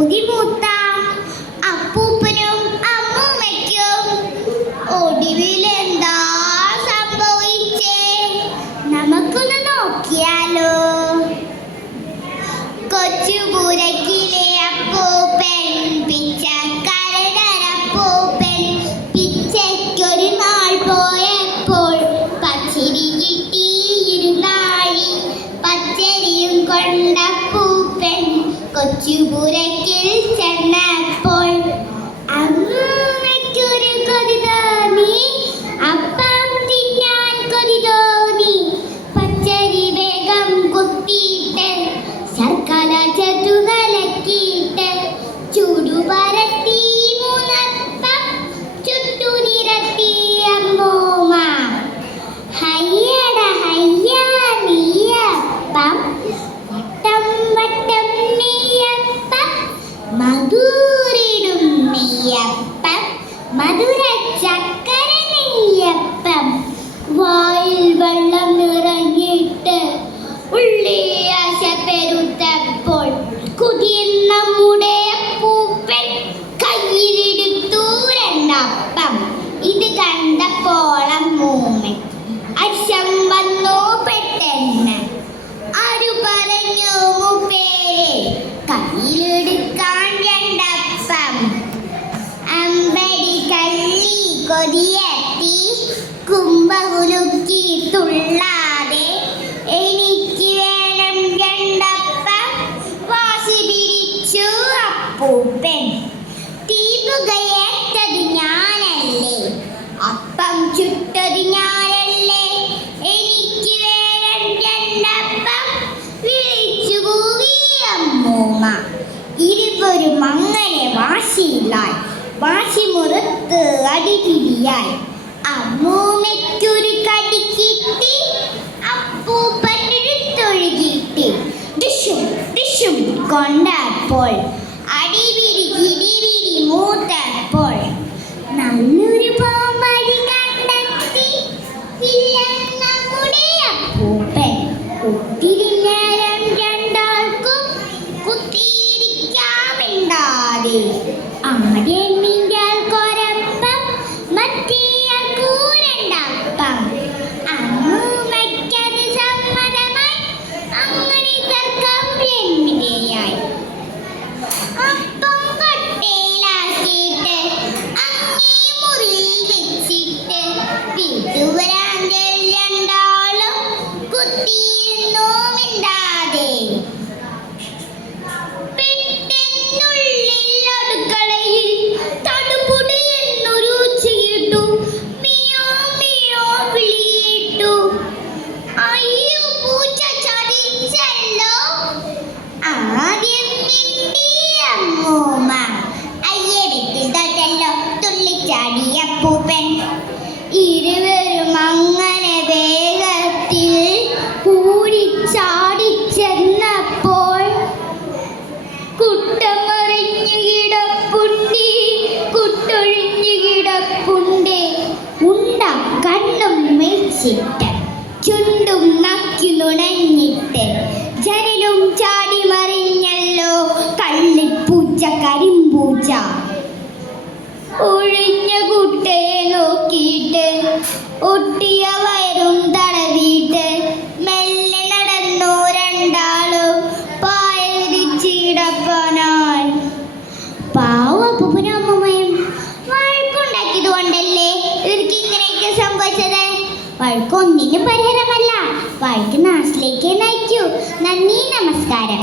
ബുദ്ധിമുട്ട അപ്പൂപ്പനും അമ്മൂമ്മയ്ക്കും ഒടുവിൽ എന്താ സംഭവിച്ചേ? നമുക്കൊന്ന് നോക്കിയാലോ. കൊച്ചുപുരക്കിലെ അപ്പൂപ്പൻ പിച്ചക്കാരനപ്പൂപ്പൻ പിച്ചയ്ക്കൊരു നാൾ പോയപ്പോൾ പച്ചരി കിട്ടിയിരുന്നാഴി പച്ചരിയും കൊണ്ടപ്പൂപ്പൻ കൊച്ചുപുരക്കിൽ ചെന്നപ്പോൾ അമ്മൂമ്മയ്ക്കൊരു കൊതി തോന്നി, അപ്പം തിന്നാൻ കൊതി തോന്നി. പച്ചരി വേഗം കുത്തിയിട്ട് ശർക്കര ചേർത്തു കലക്കിയിട്ട് ചൂടുപരത്തി മൂന്നപ്പം ചുട്ടു നിരത്തി അമ്മൂമ്മ. ഹയ്യട ഹയ്യ നെയ്യപ്പം, വട്ടം വട്ടം നെയ്യപ്പം, മധുരിടും നെയ്യപ്പം, മധുര ചക്കര നെയ്യപ്പം. വായിൽ വെള്ളം നിറഞ്ഞിട്ട് ഉള്ളി ആശ പെരുത്തപ്പോൾ കുതിയൻ നമ്മുടെ അപ്പൂപ്പൻ കയ്യിലെടുത്തു രണ്ടപ്പം. ഇത് കണ്ടപ്പോൾ അമ്മൂമ്മ അശം വന്നു പെട്ടെന്ന്. ആരു പറഞ്ഞു മൂപ്പേരെ കയ്യിലെടുക്കാൻ രണ്ടപ്പം? അമ്പടി കള്ളി കൊതിയെത്തി കുമ്പകുലുക്കി തുള്ളാതെ എനിക്ക് വേണം രണ്ടപ്പം വാശി പിടിച്ചു അപ്പൂപ്പൻ. തീപുകയേറ്റത് ഞാനല്ലേ, അപ്പം ചുട്ടത് ഞാനല്ലേ, എനിക്ക് വേണം രണ്ടപ്പം വിളിച്ചു കൂവി അമ്മൂമ്മ. ഇരുവരും അങ്ങനെ വാശിയിലായി, വാശി മുറത്ത് അടിപിടിയായി. അമ്മൂമ്മയ്ക്കൊരു കടി കിട്ടി, അപ്പൂപ്പനൊരു തൊഴുകിട്ടി. ഡിഷും ഡിഷും കൊണ്ടപ്പോൾ അടിപിടി കിടിപിടി മൂത്തപ്പോൾ നല്ലൊരു പോംവഴി കണ്ടെത്തി വില്ലൻ നമ്മുടെ അപ്പൂപ്പൻ. ഒത്തിരി നേരം രണ്ടാൾക്കും കുത്തിയിരിക്കാമിണ്ടാതെ. ആദ്യം നിന്റാൽ കൊരപ്പം, മറ്റേയാൾക്കു രണ്ടപ്പം. അമ്മൂമ്മയ്ക്കത് സമ്മതമായി, അങ്ങനെ തർക്കം രണ്ടിനെയായി. അപ്പം കൊട്ടയിലാക്കിയിട്ട് അങ്ങേ മുറിയിൽ വെച്ചിട്ട് വീട്ടുവരാന്തയിൽ രണ്ടാളും കുത്തിയിരുന്നു മിണ്ടാതെ. പെട്ടെന്നുള്ളിൽ അടുക്കളയിൽ തടുപുടി എന്നൊരു ചീട്ടു മിയോ മിയോ വിളിയിട്ടു. അയ്യോ, പൂച്ച ചതിച്ചല്ലോ. ആദ്യം മിണ്ടി അമ്മൂമ്മ, അയ്യേ വെട്ടി തൊട്ടല്ലോ തുള്ളിച്ചാടി അപ്പൂപ്പൻ. ഇരുവരും അങ്ങനെ വേഗത്തിൽ കൂടിച്ചാടി ചെന്നപ്പോൾ കുട്ടമറിഞ്ഞു കിടപ്പുണ്ടി, കുട്ടൊഴിഞ്ഞു കിടപ്പുണ്ട്. ഉണ്ട കണ്ണും മെച്ചിട്ട് ചുണ്ടും നക്കി നുണഞ്ഞിട്ട് ജനലും ചാടി മറിഞ്ഞല്ലോ കള്ളിപ്പൂച്ച കരിമ്പൂച്ച. ഒഴിഞ്ഞ കുട്ടയെ നോക്കിയിട്ട് ഒട്ടിയ വയറും തടവിയിട്ട് മെല്ലെ നടന്നു രണ്ടാളും പായ വിരിച്ചിടപ്പനായി. പാവ അപ്പൂപ്പനും അമ്മൂമ്മയും വഴക്കുണ്ടാക്കിയത് കൊണ്ടല്ലേ ഇവർക്ക് ഇങ്ങനെയൊക്കെ സംഭവിച്ചത്. വഴക്കൊന്നിനും പരിഹാരമല്ല, വഴക്ക് നാശിലേക്ക് നയിക്കൂ. നന്ദി, നമസ്കാരം.